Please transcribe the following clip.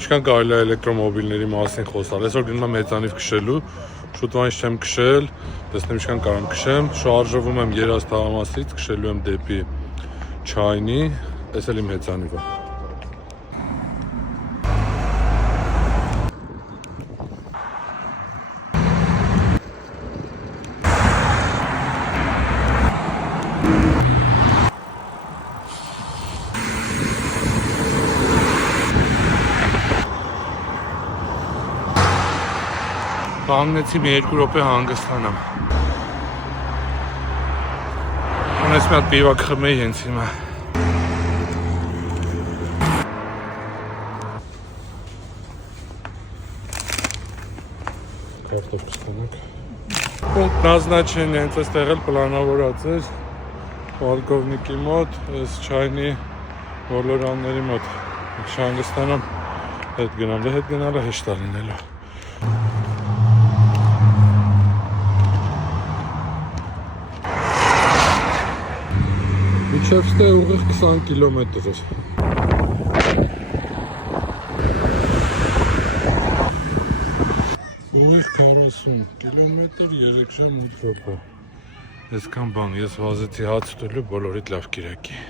Ինչքան կարելի է էլեկտրոմոբիլների մասին խոսալ։ Այսօր գնում եմ հեծանիվ քշելու, շուտվանից չեմ քշել, տեսնեմ ինչքան կարամ քշեմ, շարժվում եմ Երազ թաղամասից, քշելու եմ դեպի Չայնի, այս էլ իմ հեծանիվը։ Կանգնեցի մի 2 րոպե հանգստանամ։ Ունես մի հատ պիվակ խմեի հենց հիմա։ Կարտոֆ կստանանք։ Պունկտ назначение հենց այստեղ էլ պլանավորած էր Պոլկովնիկի մոտ, այս Չայնի ոլորանների մոտ։ Հանգստանամ, հետ գնամ, հետ գնալը հեշտ է լինելու։ Մինչև ստեղ ուղիղ 20 կիլոմետր էր։ Ուղիղ 40 կիլոմետր 3 ժամ 8 րոպե։ Այսքան բան, ես վազեցի հաց ուտելու, բոլորիդ լավ կիրակի։